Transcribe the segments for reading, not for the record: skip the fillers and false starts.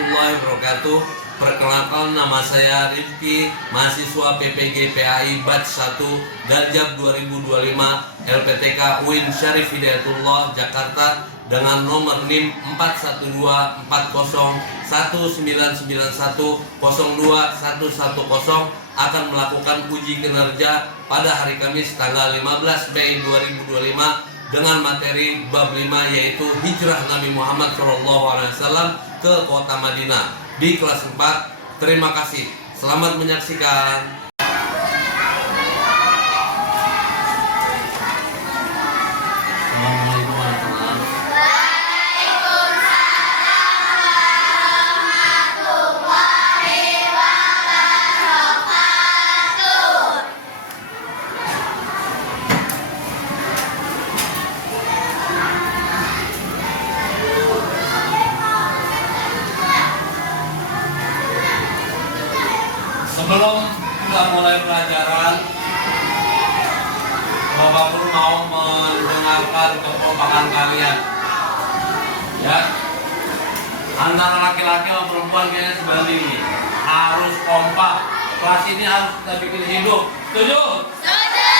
warahmatullahi wabarakatuh. Perkenalkan, nama saya Rifki, mahasiswa PPG PAI Batch 1 Darjab 2025 LPTK UIN Syarif Hidayatullah Jakarta dengan nomor NIM 412401991021110 akan melakukan uji kinerja pada hari Kamis tanggal 15 Mei 2025 dengan materi bab 5 yaitu hijrah Nabi Muhammad SAW ke kota Madinah di kelas 4. Terima kasih. Selamat menyaksikan. Assalamualaikum warahmatullahi Sebelum kita mulai pelajaran, Bapak Guru mau mendengarkan kekompakan kalian. Ya, antara laki-laki dan perempuan kayaknya sebanding. Harus kompak. Kelas ini harus kita bikin hidup. Setuju? Setuju.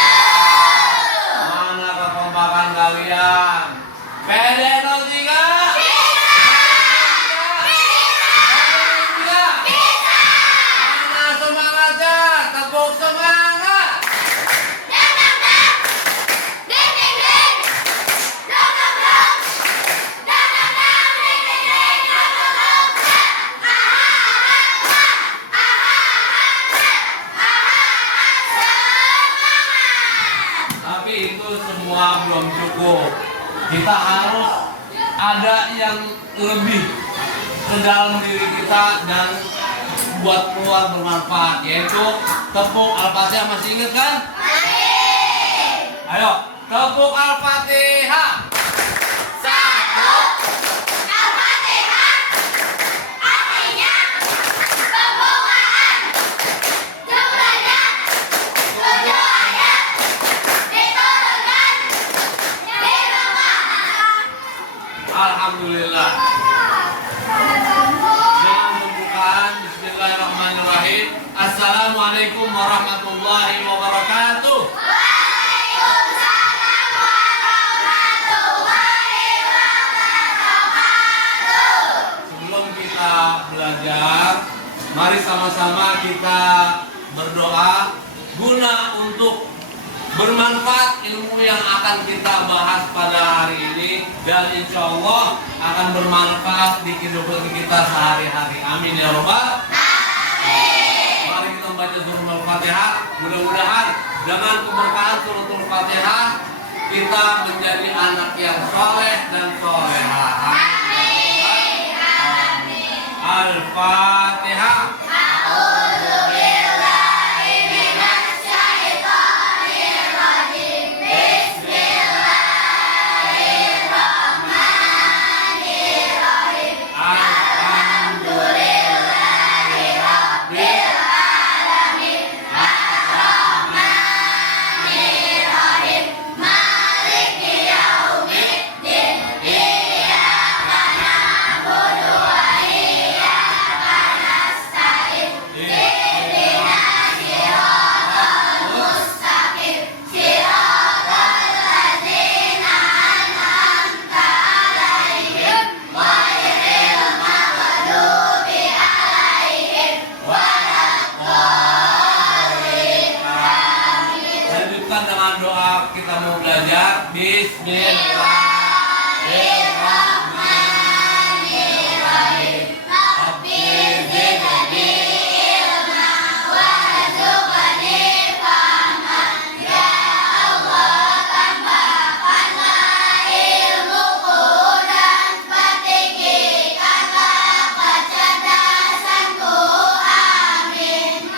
Mana kekompakan kalian? Pede atau tidak? Semua belum cukup. Kita harus ada yang lebih ke dalam diri kita dan buat keluar bermanfaat, yaitu tepuk Al-Fatihah. Masih ingat kan? Ayo, tepuk Al-Fatihah. Alhamdulillah. Dengan pembukaan Bismillahirrahmanirrahim. Assalamualaikum warahmatullahi wabarakatuh. Waalaikumsalam warahmatullahi wabarakatuh. Sebelum kita belajar, mari sama-sama kita berdoa guna untuk bermanfaat ilmu yang akan kita bahas pada hari ini, dan insya Allah akan bermanfaat di kehidupan kita sehari-hari. Amin ya robbal alamin. Mari kita membaca surah Al-Fatihah. Mudah-mudahan dengan keberkahan surah Al-Fatihah kita menjadi anak yang soleh dan solehah. Amin. Amin. Al-Fatihah. Dengan doa kita mau belajar. Bismillahirrahmanirrahim. Rabbi zidni ilma warzuqni fahman. Ya Allah, tambahkanlah ilmuku dan tinggikanlah kecerdasanku. Amin.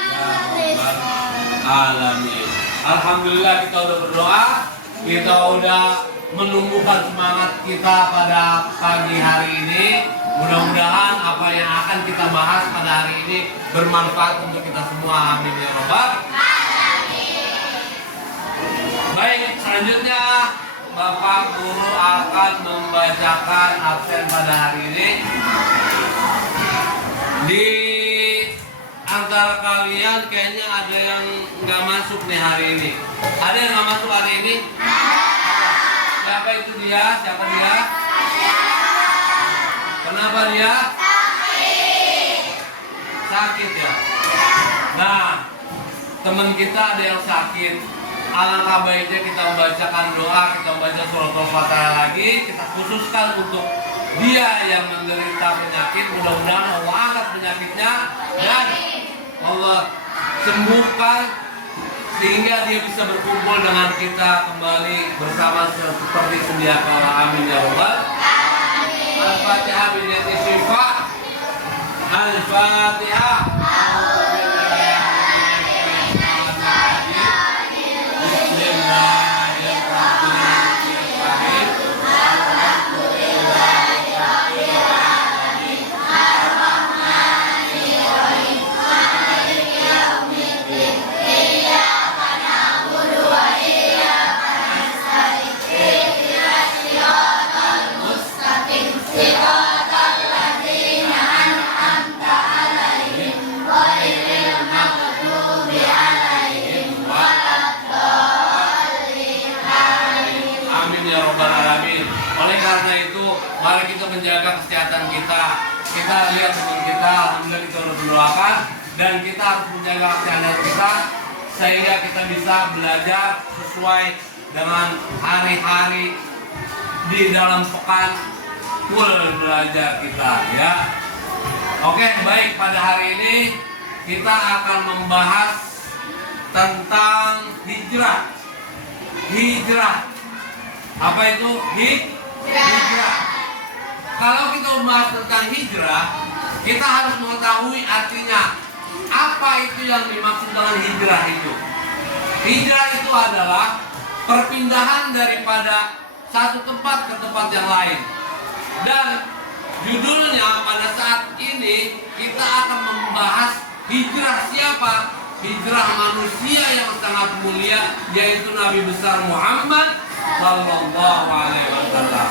Alamin. Alhamdulillah, kita udah berdoa, kita udah menumbuhkan semangat kita pada pagi hari ini. Mudah-mudahan apa yang akan kita bahas pada hari ini bermanfaat untuk kita semua. Amin ya robbal alamin. Baik, selanjutnya Bapak Guru akan membacakan absen pada hari ini. Di antara kalian kayaknya ada yang nggak masuk nih hari ini. Ada yang nggak masuk hari ini? Siapa itu dia? Siapa dia? Kenapa dia? Sakit ya. Nah, teman kita ada yang sakit. Alangkah baiknya kita membacakan doa, kita membaca surat Al-Fatihah lagi. Kita khususkan untuk dia yang menderita penyakit. Mudah-mudahan Allah angkat penyakitnya dan Allah sembuhkan sehingga dia bisa berkumpul dengan kita kembali bersama seperti sedia kala. Amin ya rabbal alamin. Al-Fatihah biniyati syifa. Al-Fatihah. Oleh karena itu, mari kita menjaga kesehatan kita. Kita lihat teman kita, alhamdulillah kita sudah mendoakan, dan kita harus menjaga kesehatan kita sehingga kita bisa belajar sesuai dengan hari-hari di dalam pekan full belajar kita, ya. Oke, baik, pada hari ini kita akan membahas tentang hijrah. Hijrah. Apa itu hijrah? Kalau kita membahas tentang hijrah, kita harus mengetahui artinya. Apa itu yang dimaksud dengan hijrah itu? Hijrah itu adalah perpindahan daripada satu tempat ke tempat yang lain. Dan judulnya pada saat ini kita akan membahas hijrah siapa? Hijrah manusia yang sangat mulia, yaitu Nabi besar Muhammad Sallallahu Alaihi Wasallam.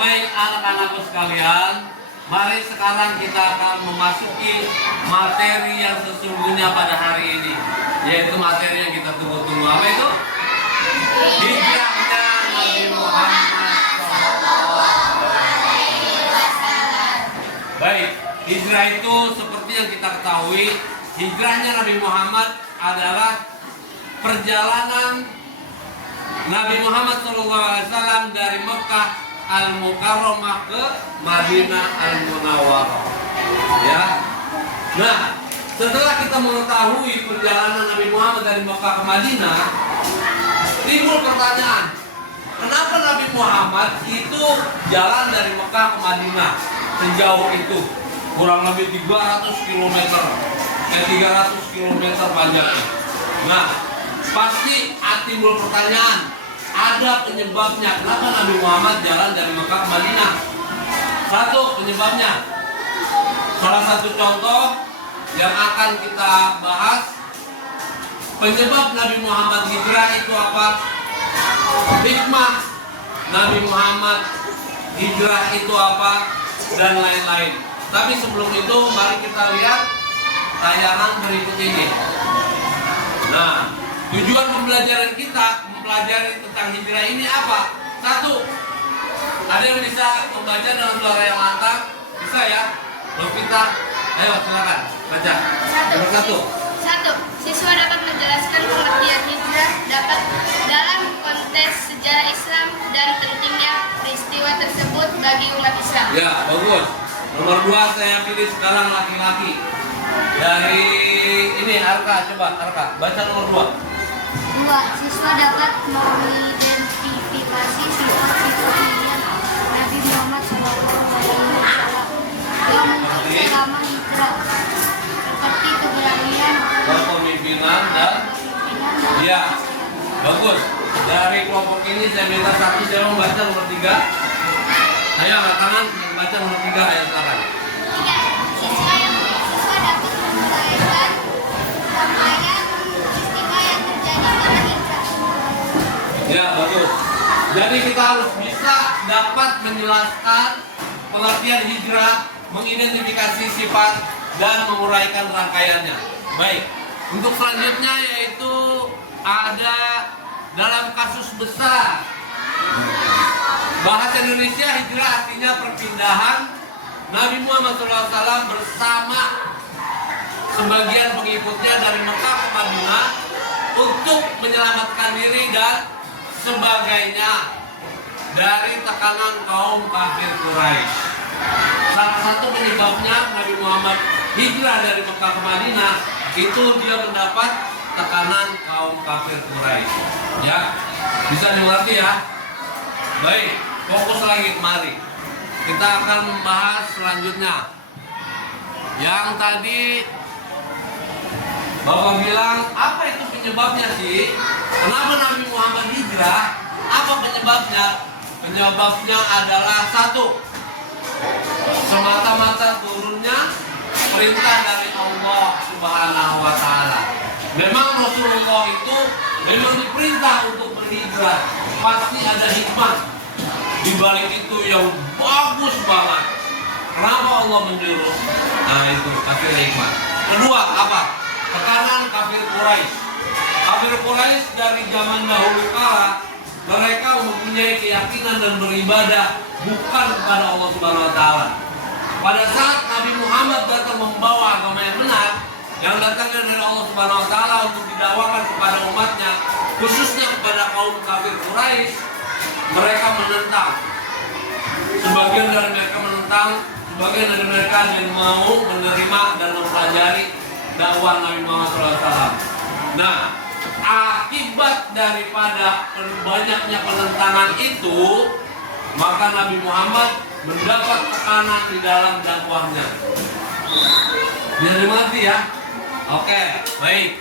Baik anak-anakku sekalian, mari sekarang kita akan memasuki materi yang sesungguhnya pada hari ini, yaitu materi yang kita tunggu-tunggu. Apa itu? Hijrahnya Nabi Muhammad Sallallahu Alaihi Wasallam. Baik, hijrah itu seperti yang kita ketahui, hijrahnya Nabi Muhammad adalah perjalanan Nabi Muhammad SAW dari Mekah Al-Mukarramah ke Madinah Al-Munawwarah. Ya. Nah, setelah kita mengetahui perjalanan Nabi Muhammad dari Mekah ke Madinah, timbul pertanyaan, kenapa Nabi Muhammad itu jalan dari Mekah ke Madinah sejauh itu? Kurang lebih 300 km. 300 km panjangnya. Nah, pasti timbul pertanyaan, ada penyebabnya kenapa Nabi Muhammad jalan dari Mekah ke Madinah. Satu penyebabnya, salah satu contoh yang akan kita bahas, penyebab Nabi Muhammad hijrah itu apa? Hikmah Nabi Muhammad hijrah itu apa? Dan lain-lain. Tapi sebelum itu mari kita lihat tayangan berikut ini. Nah, tujuan pembelajaran kita mempelajari tentang hijrah ini apa? Satu, ada yang bisa membaca dengan suara yang lantang? Bisa ya? Lovita, ayo silakan baca. Satu, siswa dapat menjelaskan pengertian hijrah dalam konteks sejarah Islam dan pentingnya peristiwa tersebut bagi umat Islam. Ya, bagus. Nomor 2 saya pilih sekarang laki-laki. Dari ini Arka, coba Arka, baca nomor 2. 2. Siswa dapat mengidentifikasi sifat-sifat mulia Nabi Muhammad SAW yang muncul selama hijrah, seperti keberanian, kepemimpinan dan ya, bagus. Dari kelompok ini saya minta satu saya membaca nomor 3. Ayo angkat tangan baca nomor 3, ayo silakan. 3. Siswa dapat menguraikan rangkaian peristiwa yang terjadi pada hijrah. Ya, bagus. Jadi kita harus bisa dapat menjelaskan pengertian hijrah, mengidentifikasi sifat dan menguraikan rangkaiannya. Baik, untuk selanjutnya yaitu ada dalam kasus besar. Bahasa Indonesia hijrah artinya perpindahan Nabi Muhammad SAW bersama sebagian pengikutnya dari Mekah ke Madinah untuk menyelamatkan diri dan sebagainya dari tekanan kaum kafir Quraisy. Salah satu penyebabnya Nabi Muhammad hijrah dari Mekah ke Madinah itu dia mendapat tekanan kaum kafir Quraisy. Ya, bisa dimengerti ya. Baik, fokus lagi, mari kita akan membahas selanjutnya. Yang tadi Bapak bilang, apa itu penyebabnya sih? Kenapa Nabi Muhammad hijrah? Apa penyebabnya? Penyebabnya adalah satu, semata-mata turunnya perintah dari Allah Subhanahu wa Ta'ala. Memang Rasulullah itu memang diperintah untuk berhijrah, pasti ada hikmah di balik itu yang bagus banget. Kenapa Allah menyuruh? Nah itu pasti ada hikmah. Kedua, apa? Tekanan kafir Quraisy. Kafir Quraisy dari zaman dahulu kala mereka mempunyai keyakinan dan beribadah bukan kepada Allah Subhanahu wa Ta'ala. Pada saat Nabi Muhammad datang membawa agama yang benar, yang datangnya dari Allah Subhanahu wa Ta'ala untuk didakwakan kepada umatnya, khususnya kepada kaum kafir Quraisy, mereka menentang. Sebagian dari mereka menentang, sebagian dari mereka yang mau menerima dan mempelajari dakwah Nabi Muhammad SAW. Nah, akibat daripada banyaknya penentangan itu, maka Nabi Muhammad mendapat tekanan di dalam dakwahnya. Biar dimengerti ya. Oke, baik.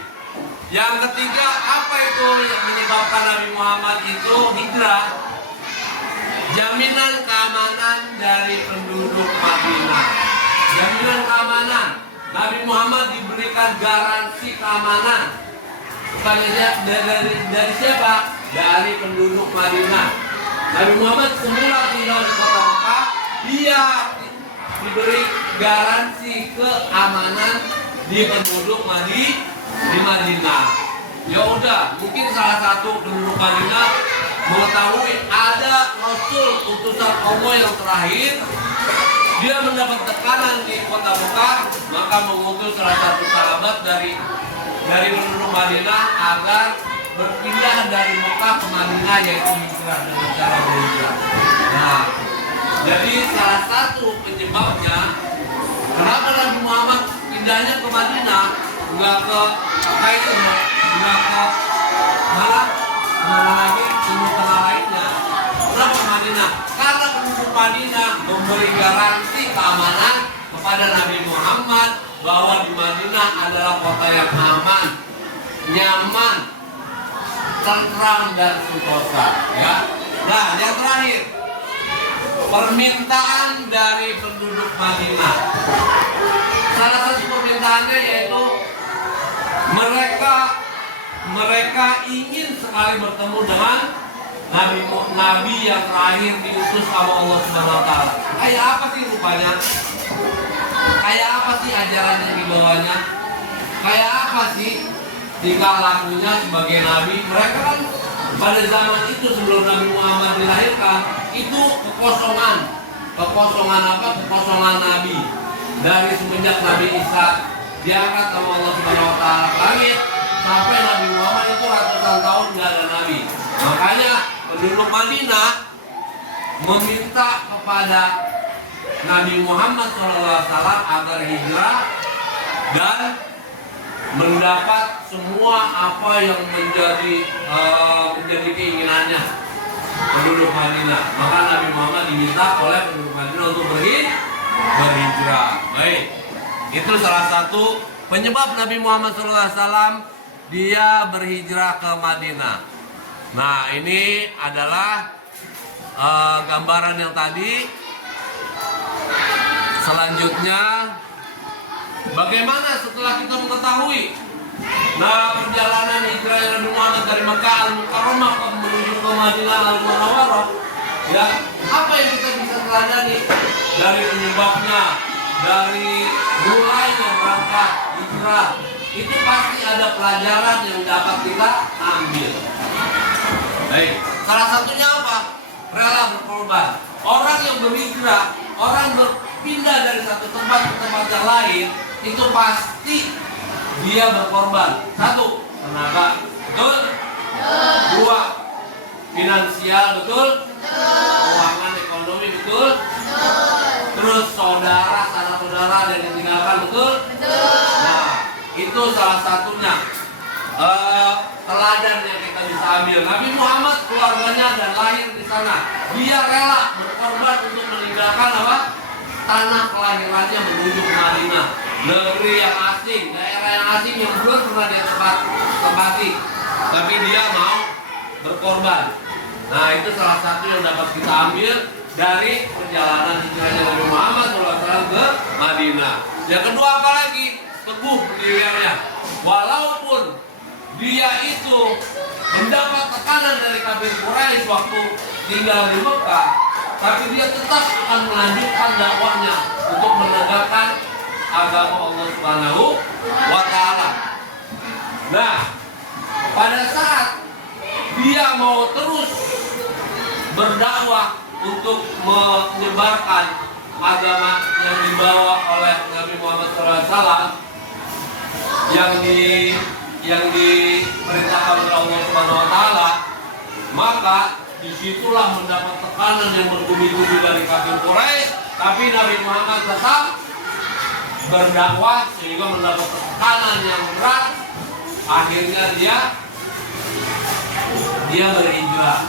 Yang ketiga, apa itu yang menyebabkan Nabi Muhammad itu hijrah? Jaminan keamanan dari penduduk Madinah. Jaminan keamanan. Nabi Muhammad diberikan garansi keamanan. Dari siapa? Dari penduduk Madinah. Nabi Muhammad semula tinggal di kota Mekah, dia diberi garansi keamanan di penduduk di Madinah. Ya udah, mungkin salah satu penduduk Madinah mengetahui ada Rasul utusan Allah yang terakhir, dia mendapat tekanan di kota Mekah, maka mengutus salah satu sahabat dari penduduk Madinah agar berpindah dari Mekah ke Madinah, yaitu hijrah dengan cara berhijrah. Nah, jadi salah satu penyebabnya kenapa Nabi Muhammad pindahnya ke Madinah, nggak ke Kaisar, nggak ke mana lagi Timur Tengah lainnya. Kenapa ke Madinah? Karena penduduk Madinah memberi garansi keamanan kepada Nabi Muhammad bahwa di Madinah adalah kota yang aman, nyaman, tentram dan sentosa. Ya. Nah, yang terakhir, permintaan dari penduduk Madinah. Salah satu permintaannya yaitu mereka ingin sekali bertemu dengan Nabi yang terakhir diutus sama Allah Subhanahu wa Ta'ala. Kayak apa sih rupanya? Kayak apa sih ajaran yang dibawanya? Kayak apa sih tingkah lakunya sebagai nabi? Mereka kan pada zaman itu sebelum Nabi Muhammad dilahirkan itu kekosongan apa? Kekosongan nabi. Dari semenjak Nabi Isa diangkat sama Allah Subhanahu wa Ta'ala ke langit sampai Nabi Muhammad itu ratusan tahun nggak ada nabi. Makanya penduduk Madinah meminta kepada Nabi Muhammad SAW agar hijrah dan mendapat semua apa yang menjadi keinginannya penduduk Madinah. Maka Nabi Muhammad diminta oleh penduduk Madinah untuk berhijrah. Baik, itu salah satu penyebab Nabi Muhammad SAW dia berhijrah ke Madinah. Nah, ini adalah gambaran yang tadi. Selanjutnya, bagaimana setelah kita mengetahui Nah, perjalanan hijrah Nabi Muhammad dari Mekah Al-Mukarramah menuju ke Madinah Al-Munawwarah, ya, apa yang kita bisa teladani dari penyebabnya, dari mulainya berangkat hijrah, itu pasti ada pelajaran yang dapat kita ambil. Baik, salah satunya apa? Rela berkorban. Orang yang berhijrah, orang berpindah dari satu tempat ke tempat yang lain, itu pasti dia berkorban. Satu, tenaga, betul? Dua, finansial, betul? Keuangan ekonomi, betul? Terus saudara, sanak saudara yang ditinggalkan, betul? Nah, itu salah satunya teladan yang kita bisa ambil. Nabi Muhammad, keluarganya dan lahir di sana, dia rela berkorban untuk meninggalkan apa? Tanah kelahirannya menuju ke Madinah, negeri yang asing, daerah yang asing yang belum pernah dia tempati, tapi dia mau berkorban. Nah, itu salah satu yang dapat kita ambil dari perjalanan hijrahnya Nabi Muhammad SAW ke Madinah. Yang kedua apa lagi? Teguh pendiriannya. Walaupun dia itu mendapat tekanan dari kafir Quraisy waktu tinggal di Mekah, tapi dia tetap akan melanjutkan dakwahnya untuk menegakkan agama Allah Subhanahu wa Ta'ala. Nah, pada saat dia mau terus berdakwah untuk menyebarkan agama yang dibawa oleh Nabi Muhammad SAW, yang diperintahkan oleh Allah Subhanahu wa Ta'ala, maka disitulah mendapat tekanan yang bertubi-tubi dari kafir Quraisy, tapi Nabi Muhammad tetap berdakwah sehingga mendapat tekanan yang berat. Akhirnya dia berhijrah.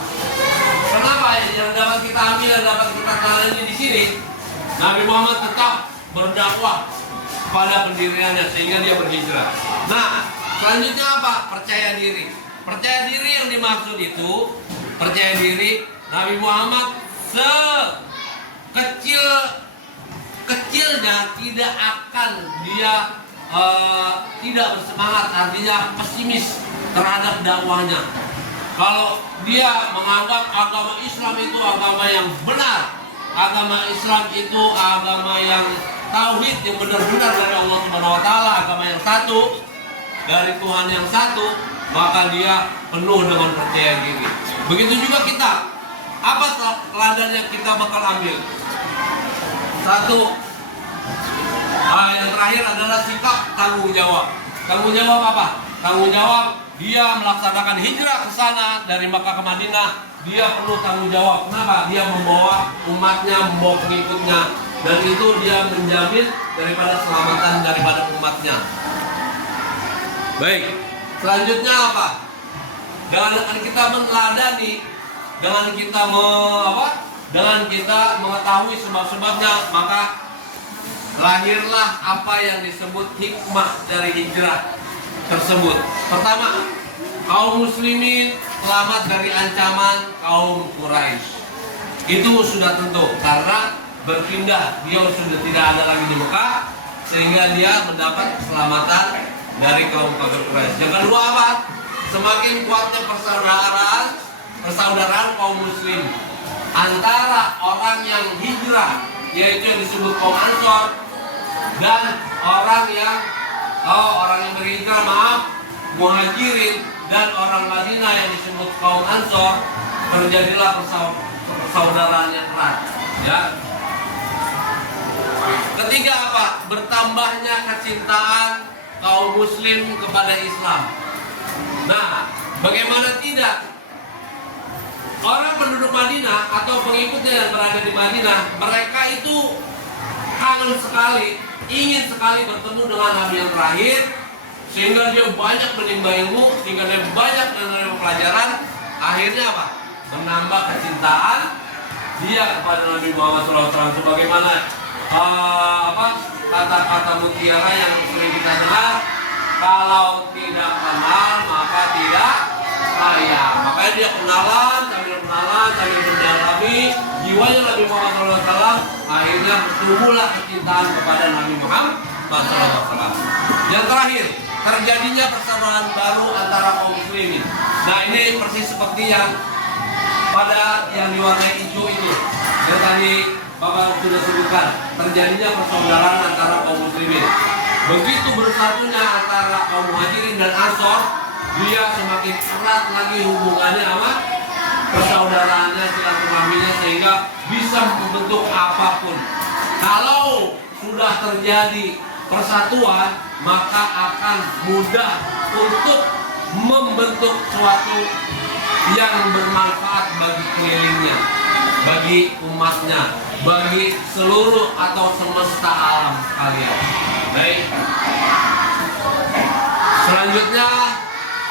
Kenapa yang dapat kita ambil, yang dapat kita teladani di sini? Nabi Muhammad tetap berdakwah pada pendiriannya sehingga dia berhijrah. Nah, selanjutnya apa? Percaya diri. Percaya diri yang dimaksud itu, percaya diri Nabi Muhammad sekecilnya tidak akan dia tidak bersemangat, artinya pesimis terhadap dakwahnya. Kalau dia menganggap agama Islam itu agama yang benar, agama Islam itu agama yang tauhid yang benar-benar dari Allah Subhanahu wa Ta'ala, agama yang satu dari Tuhan yang satu, maka dia penuh dengan percaya diri. Begitu juga kita. Apa teladan yang kita bakal ambil? Satu, yang terakhir adalah sikap tanggung jawab. Tanggung jawab apa? Tanggung jawab dia melaksanakan hijrah ke sana dari Makkah ke Madinah. Dia perlu tanggung jawab. Kenapa? Dia membawa umatnya, membawa pengikutnya, dan itu dia menjamin daripada keselamatan daripada umatnya. Baik, selanjutnya apa? Dengan kita meneladani, dengan kita mengetahui sebab-sebabnya, maka lahirlah apa yang disebut hikmah dari hijrah tersebut. Pertama, kaum muslimin selamat dari ancaman kaum Quraisy. Itu sudah tentu karena berpindah, dia sudah tidak ada lagi di Mekah, sehingga dia mendapat keselamatan dari kaum kafir Quraisy. Yang kedua apa? Semakin kuatnya persaudaraan kaum muslim antara orang yang hijrah, yaitu yang disebut kaum Ansor, dan orang yang berhijrah, Muhajirin, dan orang Madinah yang disebut kaum Ansor. Terjadilah persaudaraan yang erat, ya. Ketiga apa? Bertambahnya kecintaan kaum muslim kepada Islam. Nah, bagaimana tidak? Orang penduduk Madinah atau pengikutnya yang berada di Madinah, mereka itu kangen sekali, ingin sekali bertemu dengan Nabi yang terakhir, sehingga dia banyak menimba ilmu, sehingga dia banyak menerima pelajaran. Akhirnya apa? Menambah kecintaan dia kepada Nabi Muhammad SAW. Sebagaimana kata-kata mutiara yang sering kita dengar, kalau tidak kenal maka tidak sayang. Makanya dia kenalan sambil mendalami jiwanya Nabi Muhammad SAW. Akhirnya tumbuhlah kecintaan kepada Nabi Muhammad SAW. Yang terakhir, terjadinya persaudaraan baru antara kaum muslimin. Nah, ini persis seperti yang pada yang diwarnai hijau itu yang tadi Bapak sudah sebutkan, terjadinya persaudaraan antara kaum muslimin. Begitu bersatunya antara kaum muhajirin dan ansor, dia semakin erat lagi hubungannya sama persaudaraannya, silaturahminya, sehingga bisa membentuk apapun. Kalau sudah terjadi persatuan, maka akan mudah untuk membentuk suatu yang bermanfaat bagi kelilingnya, bagi umatnya, bagi seluruh atau semesta alam sekalian. Baik. Selanjutnya,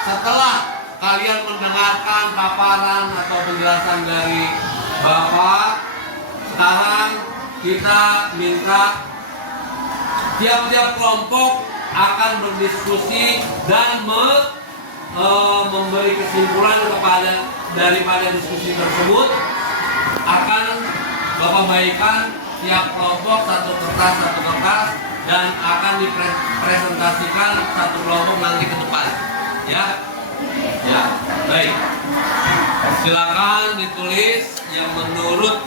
setelah kalian mendengarkan paparan atau penjelasan dari Bapak, sekarang kita minta tiap-tiap kelompok akan berdiskusi dan memberi kesimpulan daripada diskusi tersebut. Akan Bapak baikkan tiap kelompok satu kertas dan akan dipresentasikan satu kelompok nanti ke depan. Ya, baik. Silakan ditulis yang menurut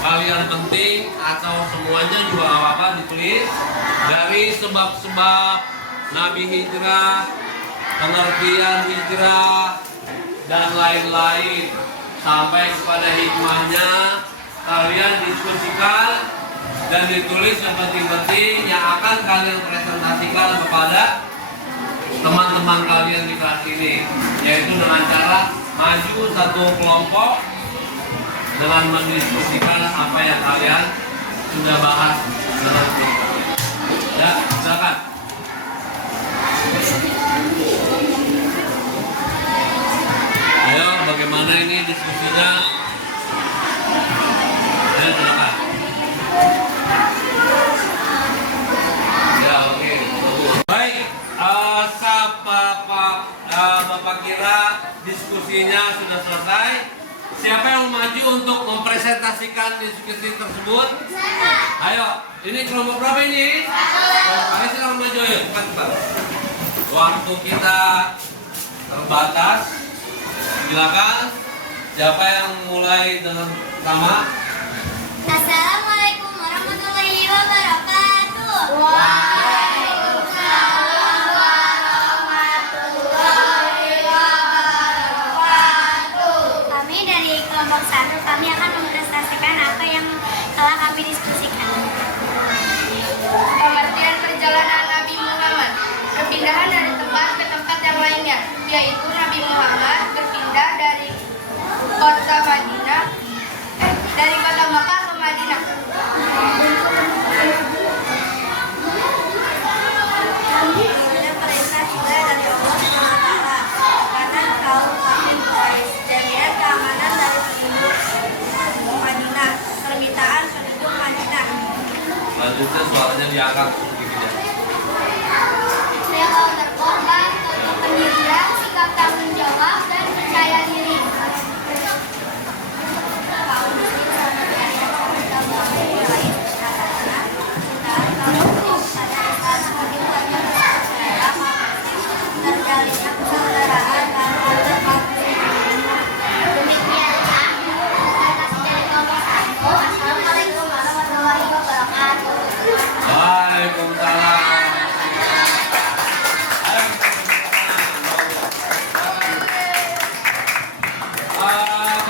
kalian penting atau semuanya juga nggak apa-apa, ditulis dari sebab-sebab Nabi hijrah, pengertian hijrah, dan lain-lain sampai kepada hikmahnya. Kalian diskusikan dan ditulis yang penting-penting yang akan kalian presentasikan kepada teman-teman kalian di kelas ini, yaitu dengan cara maju satu kelompok dengan mendiskusikan apa yang kalian sudah bahas dalam tim. Ya, silakan. Ayo, bagaimana ini diskusinya? Ya, silakan. Ya, oke. Baik, Bapak kira diskusinya sudah selesai. Siapa yang maju untuk mempresentasikan diskusi tersebut? Ayo, ini kelompok berapa ini? Ayo silakan maju, ayo cepat. Waktu kita terbatas. Silakan. Siapa yang mulai dengan pertama? Assalamualaikum warahmatullahi wabarakatuh. Waalaikumsalam warahmatullahi wabarakatuh. Kami dari kelompok 1, kami akan mempresentasikan apa yang telah kami diskusikan. Pengertian perjalanan Nabi Muhammad, perpindahan dari tempat ke tempat yang lainnya, yaitu Nabi Muhammad berpindah dari kota Makkah ke Madinah. Ada perintah juga dari Allah SWT karena kaum kami Quraisy, jaminan keamanan dari penduduk Madinah, permintaan penduduk Madinah. Selanjutnya suaranya diangkat sedikit ya. Rela berkorban untuk pendidikan, sikap tanggung jawab dan percaya diri. Kaum muslim sama kalian kita mulai mulai karena cintaan kaum muslim pada Islam semakin banyak percaya terjalinnya persaudaraan antara kaum muslimin. Demikianlah atas dari kelompok 1. Assalamualaikum warahmatullahi wabarakatuh. Waalaikumsalam.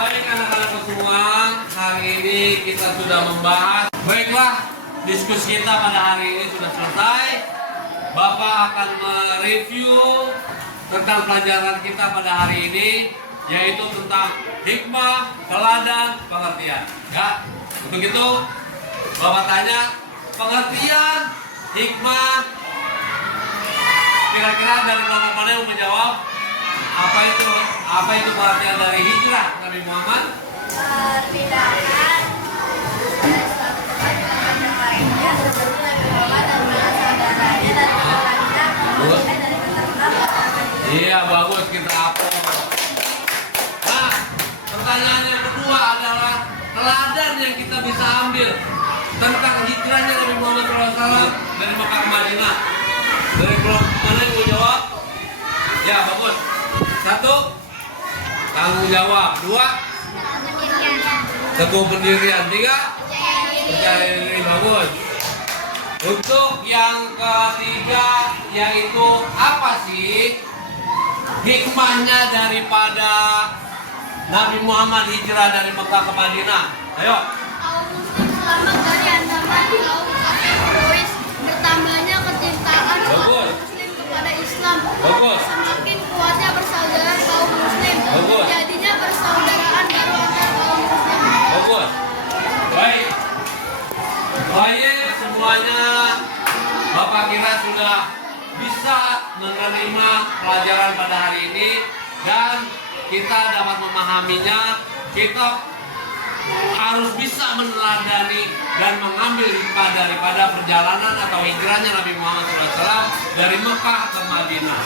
Baik anak-anak semua, hari ini kita sudah membahas. Baiklah, diskusi kita pada hari ini sudah selesai. Bapak akan mereview tentang pelajaran kita pada hari ini, yaitu tentang hikmah, teladan, pengertian. Ya, untuk itu Bapak tanya pengertian, hikmah. Kira-kira dari kelompok mana yang menjawab? Apa itu pengertian dari hijrah Nabi Muhammad? Perpindahan dari suatu tempat ke tempat yang lainnya, seperti Nabi Muhammad dan para saudaranya dari kota Madinah dari kota Mekah ke kota Madinah. Iya, bagus, kita aplaus. Nah, pertanyaan yang kedua adalah teladan yang kita bisa ambil tentang hijrahnya Nabi Muhammad SAW dari Mekah ke Madinah. Dari kelompok mana yang mau jawab? Ya, bagus. 1, tanggung jawab. 2, teguh pendirian. 3, percaya diri. Bagus. Untuk yang ketiga, yaitu apa sih hikmahnya daripada Nabi Muhammad hijrah dari Mekah ke Madinah? Ayo. Kaum muslim selamat dari ancaman kaum kafir Quraisy. Bertambahnya kecintaan Bagus. muslim kepada Islam. Bagus. Semakin kuatnya persaudaraan kaum muslim. Bagus. Jadinya persaudaraan baru antar kaum muslim. Bagus. Baik. Baik semuanya. Bapak kira sudah bisa menerima pelajaran pada hari ini dan kita dapat memahaminya. Kita harus bisa meneladani dan mengambil hikmah daripada perjalanan atau hijrahnya Nabi Muhammad SAW dari Mekah ke Madinah.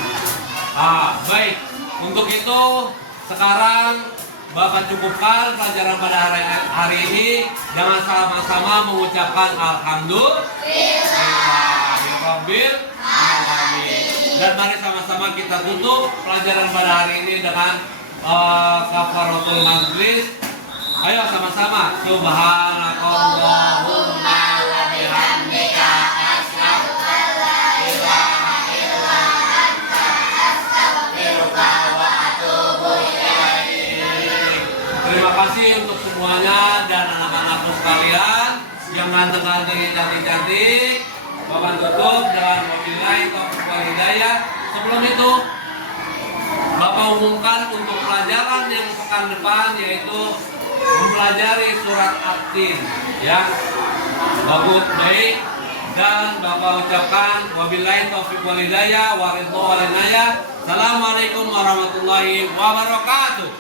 Baik, untuk itu sekarang Bapak cukupkan pelajaran pada hari ini dengan sama-sama mengucapkan Alhamdulillah. Dan mari sama-sama kita tutup pelajaran pada hari ini dengan kafaratul majlis. Ayo sama-sama. Subhanakallahumma wa bihamdika asyhadu an la ilaha illa anta astaghfiruka wa atubu ilaik. Terima kasih untuk semuanya dan anak-anakku sekalian yang ganteng-ganteng, cantik-cantik. Bapak tutup dengan wabillahi taufiq wal hidayah. Sebelum itu Bapak umumkan untuk pelajaran yang pekan depan, yaitu mempelajari surat At-Tin, ya. Bagus, baik. Dan Bapak ucapkan wabillahi taufiq wal hidayah wa ridho wal inayah. Assalamualaikum warahmatullahi wabarakatuh.